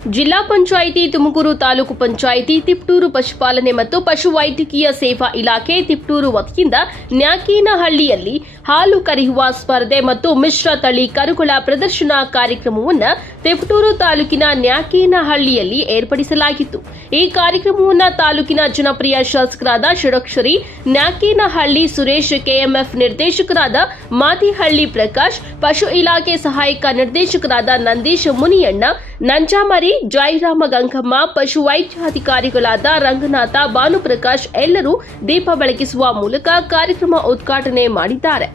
ಜಿಲ್ಲಾ ಪಂಚಾಯಿತಿ ತುಮಕೂರು ತಾಲೂಕು ಪಂಚಾಯಿತಿ ತಿಪ್ಟೂರು ಪಶುಪಾಲನೆ ಮತ್ತು ಪಶುವೈದ್ಯಕೀಯ ಸೇವಾ ಇಲಾಖೆ ತಿಪ್ಟೂರು ವತಿಯಿಂದ ನ್ಯಾಕೇನಹಳ್ಳಿಯಲ್ಲಿ ಹಾಲು ಕರೆಯುವ ಸ್ಪರ್ಧೆ ಮತ್ತು ಮಿಶ್ರ ತಳಿ ಕರುಗಳ ಪ್ರದರ್ಶನ ಕಾರ್ಯಕ್ರಮವನ್ನು ತಿಪ್ಟೂರು ತಾಲೂಕಿನ ನ್ಯಾಕೇನಹಳ್ಳಿಯಲ್ಲಿ ಏರ್ಪಡಿಸಲಾಗಿತ್ತು. ಈ ಕಾರ್ಯಕ್ರಮವನ್ನು ತಾಲೂಕಿನ ಜನಪ್ರಿಯ ಶಾಸಕರಾದ ಷಡಕ್ಷರಿ ನ್ಯಾಕೇನಹಳ್ಳಿ ಸುರೇಶ್, ಕೆಎಂಎಫ್ ನಿರ್ದೇಶಕರಾದ ಮಾತಿಹಳ್ಳಿ ಪ್ರಕಾಶ್, ಪಶು ಇಲಾಖೆ ಸಹಾಯಕ ನಿರ್ದೇಶಕರಾದ ನಂದೀಶ್ ಮುನಿಯಣ್ಣ, ನಂಜಾಮರಿ, ಜಯರಾಮ ಗಂಗಮ್ಮ, ಪಶು ವೈದ್ಯಾಧಿಕಾರಿಗಳಾದ ರಂಗನಾಥ, ಭಾನುಪ್ರಕಾಶ್ ಎಲ್ಲರೂ ದೀಪ ಬೆಳಗಿಸುವ ಮೂಲಕ ಕಾರ್ಯಕ್ರಮ ಉದ್ಘಾಟನೆ ಮಾಡಿದ್ದಾರೆ.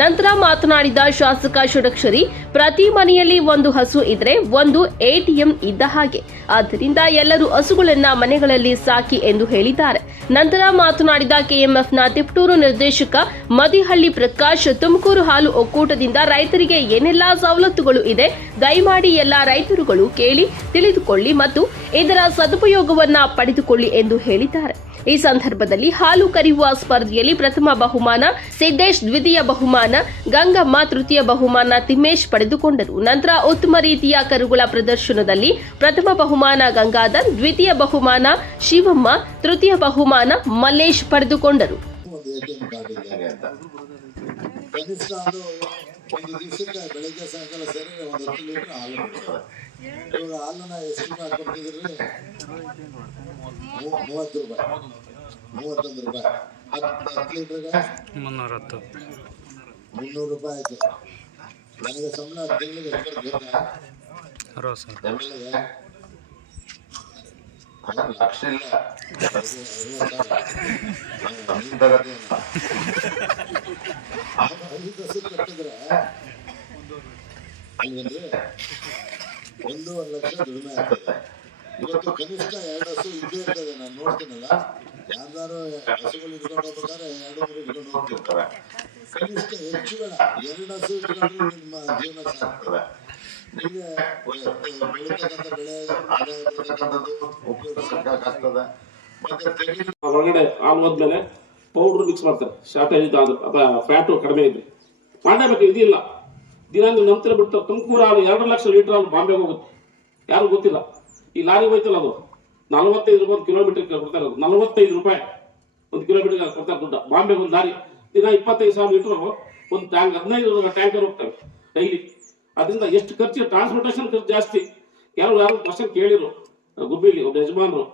ನಂತರ ಮಾತನಾಡಿದ ಶಾಸಕ ಷಡಕ್ಷರಿ, ಪ್ರತಿ ಮನೆಯಲ್ಲಿ ಒಂದು ಹಸು ಇದ್ರೆ ಒಂದು ಎಟಿಎಂ ಇದ್ದ ಹಾಗೆ, ಆದ್ದರಿಂದ ಎಲ್ಲರೂ ಹಸುಗಳನ್ನ ಮನೆಗಳಲ್ಲಿ ಸಾಕಿ ಎಂದು ಹೇಳಿದ್ದಾರೆ. ನಂತರ ಮಾತನಾಡಿದ ಕೆಎಂಎಫ್ನ ತಿಪ್ಟೂರು ನಿರ್ದೇಶಕ ಮದಿಹಳ್ಳಿ ಪ್ರಕಾಶ್, ತುಮಕೂರು ಹಾಲು ಒಕ್ಕೂಟದಿಂದ ರೈತರಿಗೆ ಏನೆಲ್ಲಾ ಸವಲತ್ತುಗಳು ಇದೆ, ದಯಮಾಡಿ ಎಲ್ಲ ರೈತರುಗಳು ಕೇಳಿ ತಿಳಿದುಕೊಳ್ಳಿ ಮತ್ತು ಇದರ ಸದುಪಯೋಗವನ್ನ ಪಡೆದುಕೊಳ್ಳಿ ಎಂದು ಹೇಳಿದ್ದಾರೆ. ಈ ಸಂದರ್ಭದಲ್ಲಿ ಹಾಲು ಕರೆಯುವ ಸ್ಪರ್ಧೆಯಲ್ಲಿ ಪ್ರಥಮ ಬಹುಮಾನ ಸಿದ್ದೇಶ್, ದ್ವಿತೀಯ ಬಹುಮಾನ ಗಂಗಮ್ಮ, ತೃತೀಯ ಬಹುಮಾನ ತಿಮ್ಮೇಶ್ ಪಡೆದುಕೊಂಡರು. ನಂತರ ಉತ್ತಮ ರೀತಿಯ ಕರುಗಳ ಪ್ರದರ್ಶನದಲ್ಲಿ ಪ್ರಥಮ ಬಹುಮಾನ ಗಂಗಾಧರ್, ದ್ವಿತೀಯ ಬಹುಮಾನ ಶಿವಮ್ಮ, ತೃತೀಯ ಬಹುಮಾನ ಮಲ್ಲೇಶ್ ಪಡೆದುಕೊಂಡರು. ಒಂದು ದಿವಸಕ್ಕೆ ಬೆಳಗ್ಗೆ ಸಾಯಂಕಾಲ ಸೇರಿ ಒಂದು 10 ಲೀಟರ್ ಹಾಲು ಕೊಡ್ತಾರೆ. ಇವಾಗ ಹಾಲನ್ನ ಎಷ್ಟು ಹಾಕೊಡ್ತಿದ್ರಿ? 30 ರೂಪಾಯಿ, 31 ರೂಪಾಯಿ. 10 ಲೀಟರ್ಗೆ 300 ರೂಪಾಯಿ ಆಯ್ತು. ನನಗೆ ಸಂಬಳ ತಿಂಗಳಿಗೆ ಎಷ್ಟು ಗೊತ್ತಾ? 60 ಲಕ್ಷ ಇಲ್ಲ, 5 ಹಸು ಕಟ್ಟಿದ್ರೆ ಅಲ್ವಂದ್ರೆ 1.5 ಲಕ್ಷ ದುಡಿಮೆ ಆಗ್ತದೆ. ಇವತ್ತು ಕನಿಷ್ಠ 2 ಹಸು ಇದ್ದೇ ಇರ್ತದೆ. ನಾನು ನೋಡ್ತೀನಲ್ಲ, ಯಾರ್ದಾರು ಹಸುಗಳು ಇಟ್ಕೊಂಡು ಹೋಗ್ಬೇಕಾದ್ರೆ 2-3 ಇಟ್ಕೊಂಡು ಹೋಗ್ತಿರ್ತಾರೆ. ಕನಿಷ್ಠ ಹೆಚ್ಚು ಬೇಡ 2 ಹಸು ಇಟ್ಕೊಂಡ್ರೆ ನಿಮ್ಮ ಜೀವನ ಸಾಕ್ತದೆ. ನಿಮಗೆ ಬೆಳೀತಕ್ಕಂಥ ಬೆಳೆ ಆದಾಯ ಬರ್ತಕ್ಕಂಥದ್ದು ಉಪಯೋಗಿಸಬೇಕಾಗ್ತದೆ. ಮತ್ತೆ ಹೊರಗಡೆ ಹಾಲು ಹೋದ್ಮೇಲೆ ಪೌಡ್ರ್ ಮಿಕ್ಸ್ ಮಾಡ್ತಾರೆ, ಶಾರ್ಟೇಜ್ ಅಥವಾ ಫ್ಯಾಟು ಕಡಿಮೆ ಇದ್ರೆ ಮಾಡಬೇಕು. ಇದಿಲ್ಲ, ದಿನ ನಂತರ ಬಿಡ್ತಾರೆ. ತುಮಕೂರು ಹಾಲು 2 ಲಕ್ಷ ಲೀಟರ್ ಹಾಲು ಬಾಂಬೆಗೆ ಹೋಗುತ್ತೆ, ಯಾರು ಗೊತ್ತಿಲ್ಲ. ಈ ಲಾರಿ ಹೋಯ್ತಲ್ಲ, ಅದು 45 ರೂಪಾಯಿ ಒಂದು ಕಿಲೋಮೀಟರ್ ಕೊಡ್ತಾರೆ. 45 ರೂಪಾಯಿ ಒಂದು ಕಿಲೋಮೀಟರ್ ಕೊಡ್ತಾರೆ ದುಡ್ಡು. ಬಾಂಬೆಗೆ ಒಂದು ಲಾರಿ ದಿನ 25,000 ಲೀಟರ್ ಒಂದು ಟ್ಯಾಂಕ್, 15 ಟ್ಯಾಂಕರ್ ಹೋಗ್ತವೆ ಡೈಲಿ. ಅದರಿಂದ ಎಷ್ಟು ಖರ್ಚು, ಟ್ರಾನ್ಸ್ಪೋರ್ಟೇಷನ್ ಖರ್ಚು ಜಾಸ್ತಿ. ಯಾರು ಕ್ವಶನ್ ಕೇಳಿರು ಗುಬ್ಬಿಲಿ ಒಬ್ಬ ಯಜಮಾನರು,